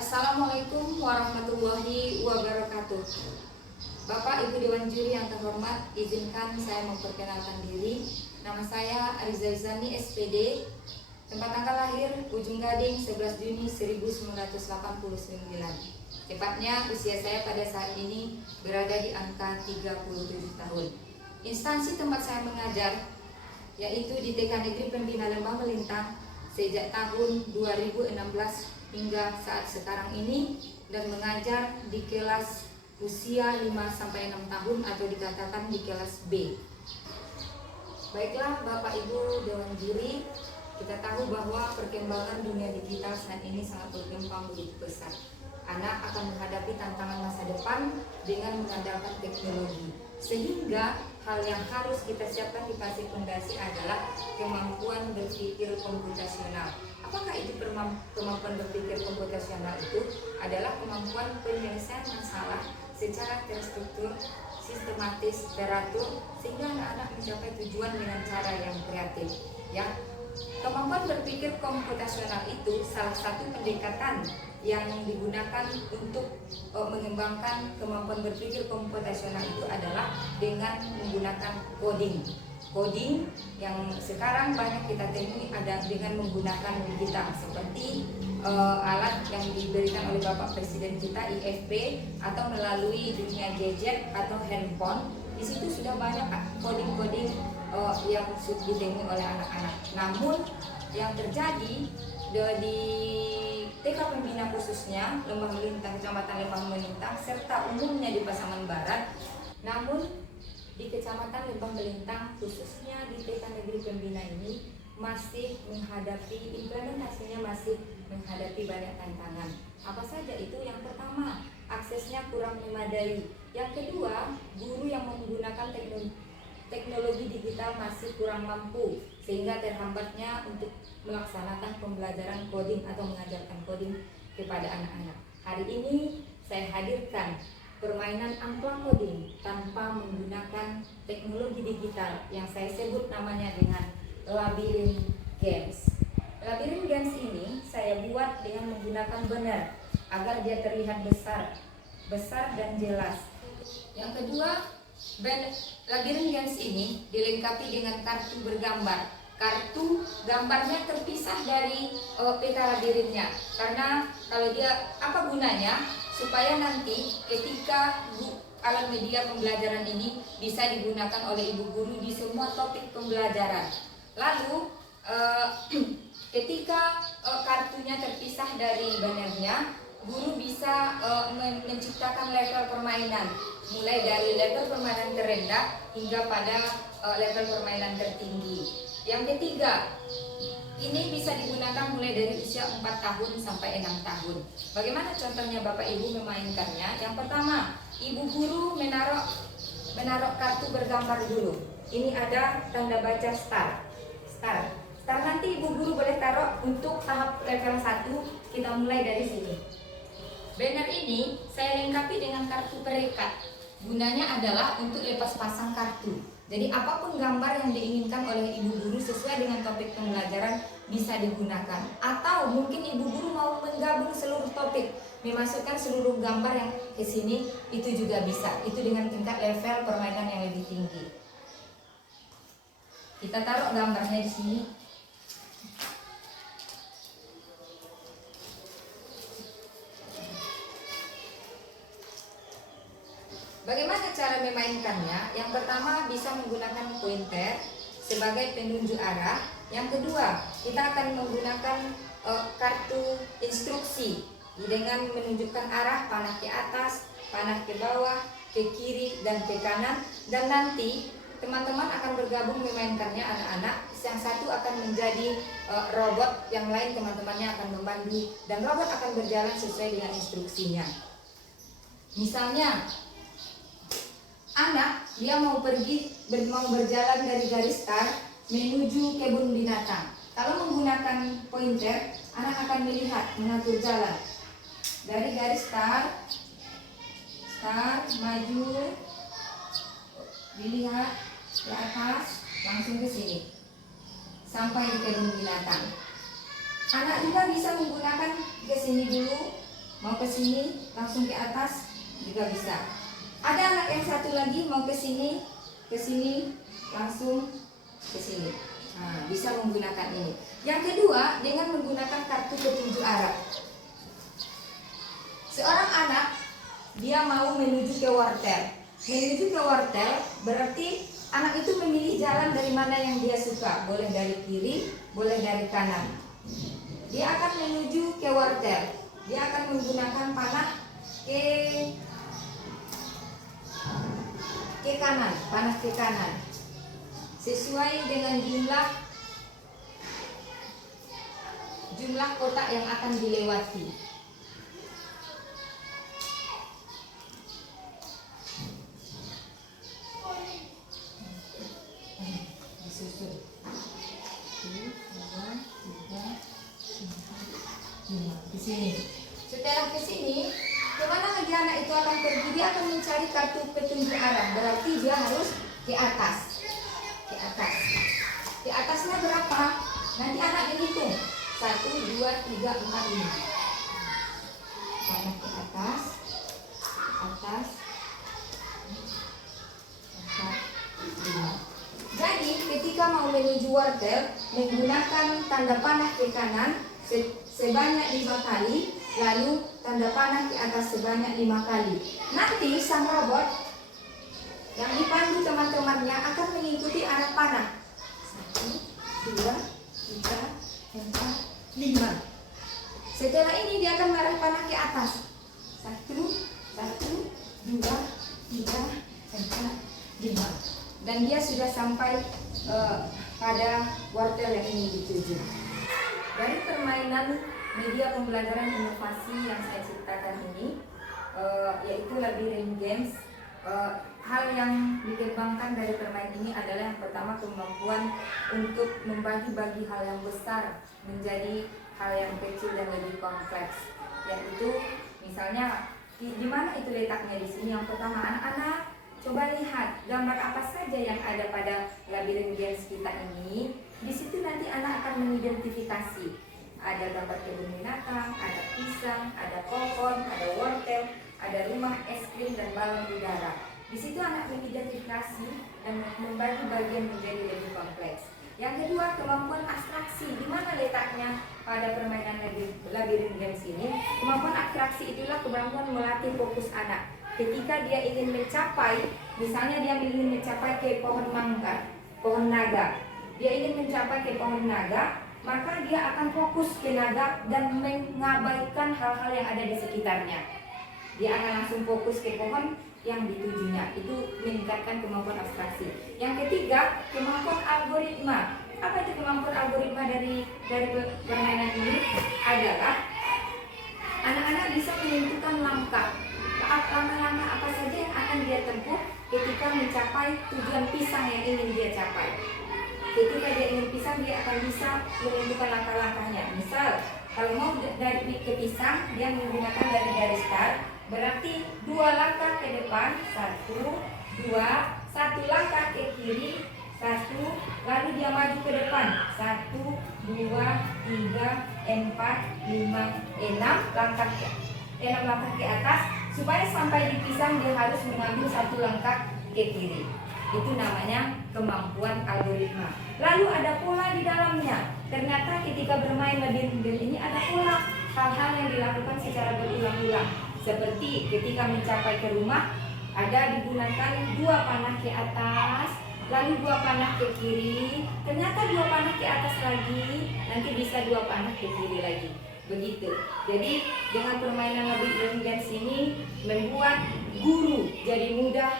Assalamualaikum warahmatullahi wabarakatuh. Bapak Ibu Dewan Juri yang terhormat, izinkan saya memperkenalkan diri. Nama saya Ariza Izani SPD. Tempat tanggal lahir Ujung Gading 11 Juni 1989. Tepatnya usia saya pada saat ini berada di angka 37 tahun. Instansi tempat saya mengajar yaitu di TK Negeri Pembina Lembah Melintang sejak tahun 2016 hingga saat sekarang ini, dan mengajar di kelas usia 5-6 tahun atau dikatakan di kelas B. Baiklah Bapak Ibu Dewan Juri, kita tahu bahwa perkembangan dunia digital saat ini sangat berkembang begitu pesat. Anak akan menghadapi tantangan masa depan dengan mengandalkan teknologi, sehingga hal yang harus kita siapkan di fase fondasi adalah kemampuan berpikir komputasional. Apakah itu kemampuan berpikir komputasional? Itu adalah kemampuan penyelesaian masalah secara terstruktur, sistematis, teratur, sehingga anak-anak mencapai tujuan dengan cara yang kreatif. Ya, kemampuan berpikir komputasional itu salah satu pendekatan yang digunakan untuk mengembangkan kemampuan berpikir komputasional itu adalah dengan menggunakan coding. Coding yang sekarang banyak kita temui ada dengan menggunakan digital seperti alat yang diberikan oleh Bapak Presiden kita IFP, atau melalui dunia gadget atau handphone. Di situ sudah banyak coding-coding yang ditemui oleh anak-anak. Namun yang terjadi di TK Pembina khususnya Lembah Melintang, Kecamatan Lembah Melintang, serta umumnya di Pasaman Barat, namun di Kecamatan Lembah Melintang khususnya di TK Negeri Pembina ini masih menghadapi, implementasinya masih menghadapi banyak tantangan. Apa saja itu? Yang pertama, aksesnya kurang memadai. Yang kedua, guru yang menggunakan teknologi digital masih kurang mampu, sehingga terhambatnya untuk melaksanakan pembelajaran coding atau mengajarkan coding kepada anak-anak. Hari ini saya hadirkan permainan angklung coding tanpa menggunakan teknologi digital yang saya sebut namanya dengan Labirin Games. Labirin Games ini saya buat dengan menggunakan benar agar dia terlihat besar dan jelas. Yang kedua, Labirin Games ini dilengkapi dengan kartu bergambar. Kartu gambarnya terpisah dari peta labirinnya, karena kalau dia apa gunanya, supaya nanti ketika alat media pembelajaran ini bisa digunakan oleh ibu guru di semua topik pembelajaran. Lalu ketika kartunya terpisah dari bannernya, guru bisa menciptakan level permainan, mulai dari level permainan terendah hingga pada level permainan tertinggi. Yang ketiga, ini bisa digunakan mulai dari usia 4 tahun sampai 6 tahun. Bagaimana contohnya Bapak Ibu memainkannya? Yang pertama, ibu guru menaruh kartu bergambar dulu. Ini ada tanda baca start. Nanti ibu guru boleh taruh untuk tahap level 1, kita mulai dari sini. Banner ini saya lengkapi dengan kartu perekat. Gunanya adalah untuk lepas pasang kartu. Jadi apapun gambar yang diinginkan oleh ibu guru sesuai dengan topik pembelajaran bisa digunakan. Atau mungkin ibu guru mau menggabung seluruh topik, memasukkan seluruh gambar yang ke sini, itu juga bisa. Itu dengan tingkat level permainan yang lebih tinggi. Kita taruh gambarnya di sini. Bagaimana cara memainkannya? Yang pertama, bisa menggunakan pointer sebagai penunjuk arah. Yang kedua, kita akan menggunakan kartu instruksi dengan menunjukkan arah, panah ke atas, panah ke bawah, ke kiri, dan ke kanan. Dan nanti teman-teman akan bergabung memainkannya, anak-anak. Yang satu akan menjadi robot, yang lain teman-temannya akan membantu, dan robot akan berjalan sesuai dengan instruksinya. Misalnya, anak dia mau berjalan dari garis start menuju kebun binatang. Kalau menggunakan pointer, anak akan melihat mengatur jalan dari garis start maju, dilihat ke atas, langsung ke sini sampai di kebun binatang. Anak juga bisa menggunakan ke sini dulu, mau ke sini langsung ke atas juga bisa. Ada anak yang satu lagi mau ke sini langsung ke sini. Nah, bisa menggunakan ini. Yang kedua, dengan menggunakan kartu petunjuk arah. Seorang anak dia mau menuju ke wortel. Menuju ke wortel berarti anak itu memilih jalan dari mana yang dia suka. Boleh dari kiri, boleh dari kanan. Dia akan menuju ke wortel. Dia akan menggunakan panah ke kanan, panah ke kanan. Sesuai dengan jumlah kotak yang akan dilewati. Disusun 1, 2, 3, 4, 5 di sini. Setelah ke sini, kemana lagi anak itu akan pergi? Dia akan mencari kartu petunjuk arah. Berarti dia harus ke atas. Ke atasnya berapa? Nanti anak menghitung 1, 2, 3, 4, 5. Panah ke atas, 4, 5. Jadi ketika mau menuju wortel, menggunakan tanda panah ke kanan sebanyak 5 kali, lalu tanda panah ke atas sebanyak 5 kali. Nanti sang robot yang dipandu teman-temannya akan mengikuti arah panah. 1, 2, 3, 4, 5. Setelah ini dia akan mengarah panah ke atas. 1, 2, 3, 4, 5. Dan dia sudah sampai pada wortel yang ingin dituju. Dari permainan media pembelajaran inovasi yang saya ceritakan ini, yaitu labirin games, hal yang dikembangkan dari permainan ini adalah yang pertama, kemampuan untuk membagi-bagi hal yang besar menjadi hal yang kecil dan lebih kompleks. Yaitu misalnya di mana itu letaknya di sini. Yang pertama, anak-anak coba lihat gambar apa saja yang ada pada labirin games kita ini. Di situ nanti anak akan mengidentifikasi. Ada gambar kebun binatang, ada pisang, ada pohon, ada wortel, ada rumah es krim dan balon udara. Di situ anak mengidentifikasi dan membagi bagian menjadi lebih kompleks. Yang kedua, kemampuan abstraksi. Di mana letaknya pada permainan labirin games ini? Kemampuan abstraksi itulah kemampuan melatih fokus anak. Ketika dia ingin mencapai, misalnya dia ingin mencapai ke pohon mangga, pohon naga, dia ingin mencapai ke pohon naga, maka dia akan fokus ke naga dan mengabaikan hal-hal yang ada di sekitarnya. Dia akan langsung fokus ke pohon yang ditujunya. Itu meningkatkan kemampuan abstraksi. Yang ketiga, kemampuan algoritma. Apa itu kemampuan algoritma dari permainan ini? Adalah anak-anak bisa menentukan langkah apa saja yang akan dia tempuh ketika mencapai tujuan pisang yang ingin dia capai. Ketika dia ingin pisang, dia akan bisa menentukan langkah-langkahnya. Misal, kalau mau dari ke pisang, dia menggunakan dari garis start. Berarti 2 langkah ke depan, 1, 2, 1 langkah ke kiri, 1, lalu dia maju ke depan, 1, 2, 3, 4, 5, 6 langkah ke atas. Supaya sampai di pisang dia harus mengambil 1 langkah ke kiri. Itu namanya kemampuan algoritma. Lalu ada pola di dalamnya. Ternyata ketika bermain labirin game ini ada pola, hal-hal yang dilakukan secara berulang-ulang. Seperti ketika mencapai ke rumah, ada digunakan 2 panah ke atas, lalu 2 panah ke kiri, ternyata 2 panah ke atas lagi, nanti bisa 2 panah ke kiri lagi. Begitu. Jadi dengan permainan labirin games ini membuat guru jadi mudah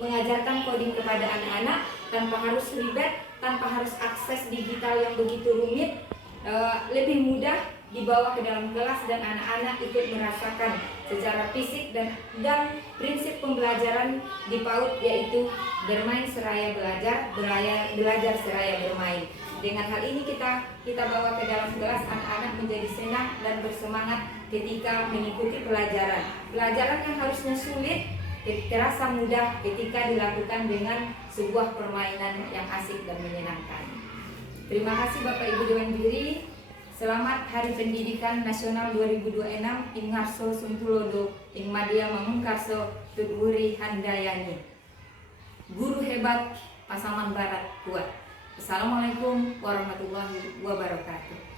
mengajarkan coding kepada anak-anak tanpa harus ribet, tanpa harus akses digital yang begitu rumit, lebih mudah dibawa ke dalam kelas dan anak-anak ikut merasakan secara fisik dan prinsip pembelajaran di PAUD, yaitu bermain seraya belajar, belajar seraya bermain. Dengan hal ini kita bawa ke dalam kelas, anak-anak menjadi senang dan bersemangat ketika mengikuti pelajaran. Pelajaran yang harusnya sulit terasa mudah ketika dilakukan dengan sebuah permainan yang asik dan menyenangkan. Terima kasih Bapak Ibu Dewan Juri. Selamat Hari Pendidikan Nasional 2026 ing ngarso Suntulodo ing Madya Mangunkarso Tutwuri Handayani. Guru hebat Pasaman Barat kuat. Assalamualaikum warahmatullahi wabarakatuh.